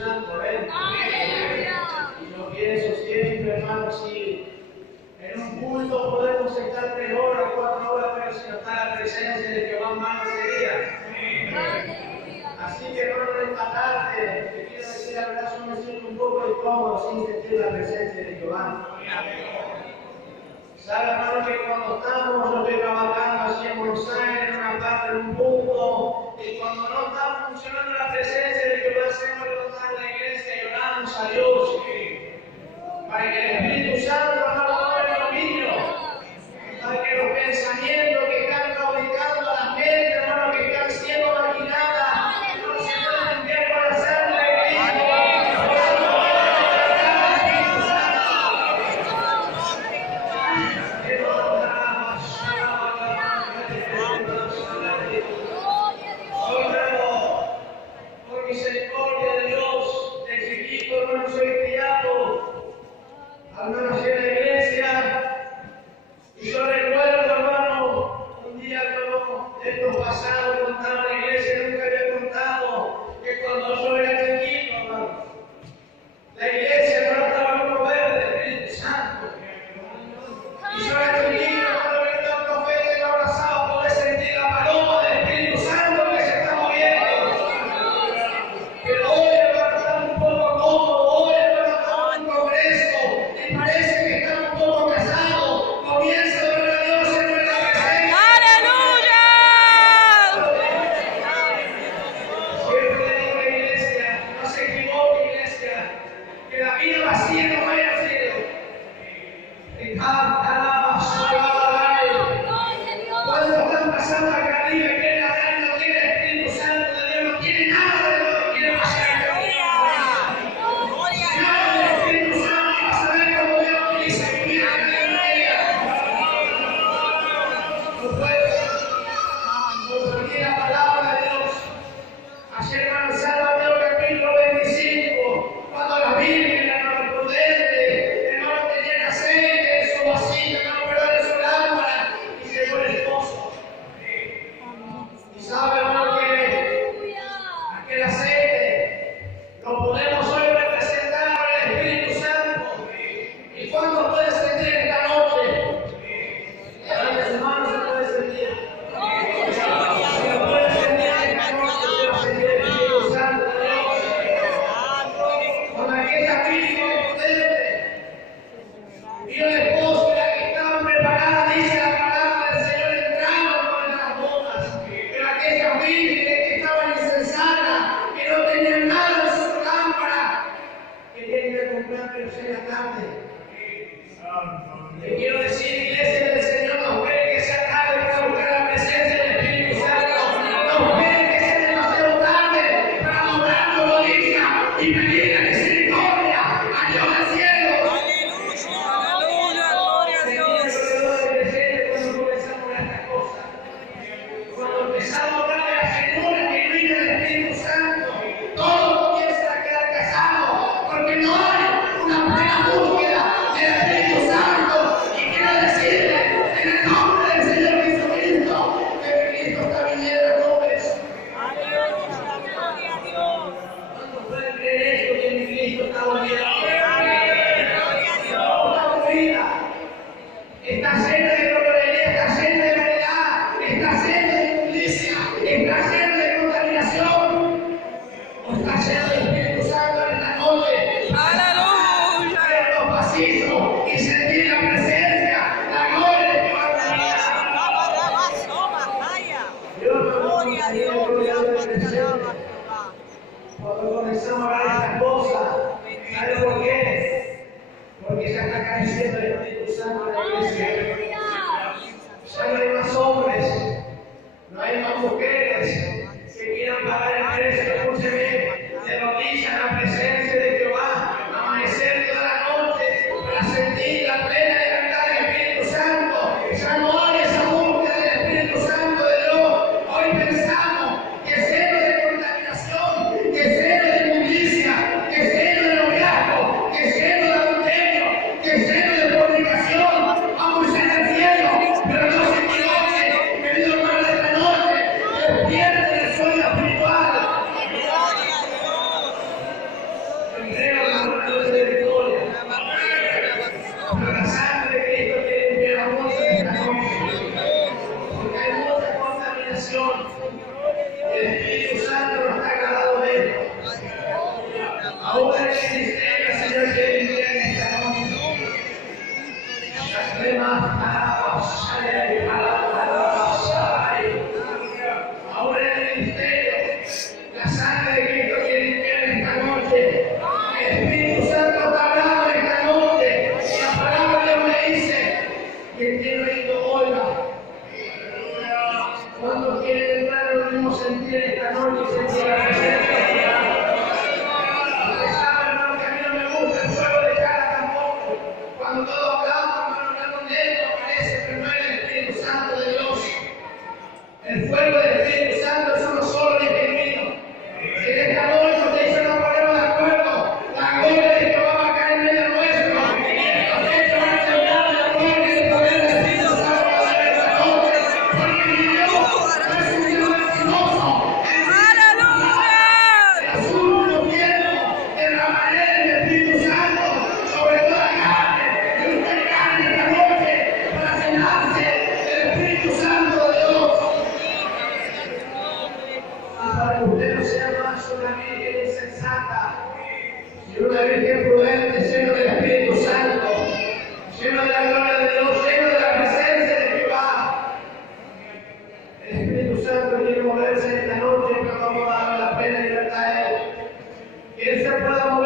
Santo, ¿eh? Y yo pienso siempre, hermano, si en un culto podemos estar 3 horas, 4 horas, pero si no está la presencia de Jehová, más sería. Así que, hermano, esta tarde, te quiero decir la verdad, yo me siento un poco incómodo sin sentir la presencia de Jehová. ¿Sabe, hermano, que cuando estamos, yo estoy trabajando así en Buenos Aires, en una parte, en un punto, y cuando no está funcionando la presencia de Jehová, hacemos levantar la iglesia y oramos a Dios, para que el Espíritu Santo, hermano, mueva los niños, para que los pensamientos que están caudicando a la mente, hermano, que están siendo maquinadas, no se pueden enviar por la sangre de Cristo. Por misericordia de Dios, desde chiquito, hermano, soy criado, hermano, en la iglesia, y yo recuerdo, hermano, un día que estos pasados contaba en la iglesia, nunca había contado que cuando yo era chiquito, hermano, la iglesia, hermano, estaba como verde, el Espíritu Santo. Y yo era chiquito, hermano, venía un profeta y lo abrazaba, podés sentir la paloma del Espíritu Santo que se está moviendo. Pero hoy, hermano, estamos un poco cómodos, hoy, hermano, estamos en progreso, y parece que estamos un poco casados. Comienza a adorar a Dios en nuestra presencia. ¡Aleluya! Siempre le digo a la iglesia, no se equivoque, iglesia, que la vida vacía no vaya al cielo. Cuando están pasando acá arriba y quieren hablar, no tiene el Espíritu Santo de Dios, no tiene nada de lo que quieren hacer. Nada del Espíritu Santo y vas a ver cómo Dios utiliza mi vida en la iglesia. No puedo compartir la palabra de Dios. Ayer, hermano, San Mateo capítulo 25, cuando la Virgen, hermano prudente, hermano, tenía aceite en su vasito, hermano, perdón, en su lámpara, y llegó el esposo. Y sabe, hermano, que aquel aceite lo podemos hoy representar con el Espíritu Santo. ¿Y cuánto puede sentir esta noche? Levante su mano, se puede sentir. Se puede sentir esta noche, se va a sentir el Espíritu Santo de Dios. Con aquella Virgen prudente. Y el esposo y la que estaban preparadas, dice la palabra del Señor, entraban con las botas. Pero aquellas vírgenes que estaban insensatas, que no tenían nada en su lámpara, querían ir a comprar, pero ya era tarde. Te quiero decir, iglesia del Señor, no espere que sea tarde para buscar la presencia del Espíritu Santo. No espere que sea demasiado tarde para adorarlo, lo diga y pedir la misericordia a Dios del cielo. ¡Aleluya! ¡Gloria a Dios! Cuando comenzamos a estas cosas, cuando empezamos a hablar de la figura que viene del Espíritu Santo, todo comienza a quedar casado, porque no hay una plena búsqueda del Espíritu Santo. Y quiero decirle, en el nombre del Señor Jesucristo, que Cristo está viniendo a nubes. ¡Aleluya! ¡Gloria a Dios! ¿Cuántos pueden creer esto, que mi Cristo está volviendo? ¡Gloria a Dios! Toda tu vida está llena de gloria, está llena de vanidad, está llena de inmundicia, está llena de contaminación, o está llena del Espíritu Santo en esta noche. ¡Aleluya! En los pasillos y sentir la presencia, la gloria de Dios. ¡Gloria a Dios! Cuando comenzamos a hablar de estas cosas, ¿sabe por qué? Porque ya está careciendo el Espíritu Santo en la iglesia. Ya no hay más hombres, no hay más mujeres que quieran pagar el precio, escúcheme, de rodillas en la presencia de Jehová, amanecer toda la noche para sentir la plena libertad del Espíritu Santo. Ya no hay esa búsqueda del Espíritu Santo de Dios. Hoy pensamos que cero de contaminación, que cero de inmundicia, que cero de noviazgo, que cero de adulterio, que cero de fornicación, vamos a ir al cielo, pero no se equivoque, querido hermano, de esta noche. sensata, Señor, una Virgen prudente, lleno del Espíritu Santo, lleno de la gloria de Dios, lleno de la presencia de Jehová. El Espíritu Santo quiere moverse esta noche, pero vamos a darle la plena libertad a Él. Que Él se pueda mover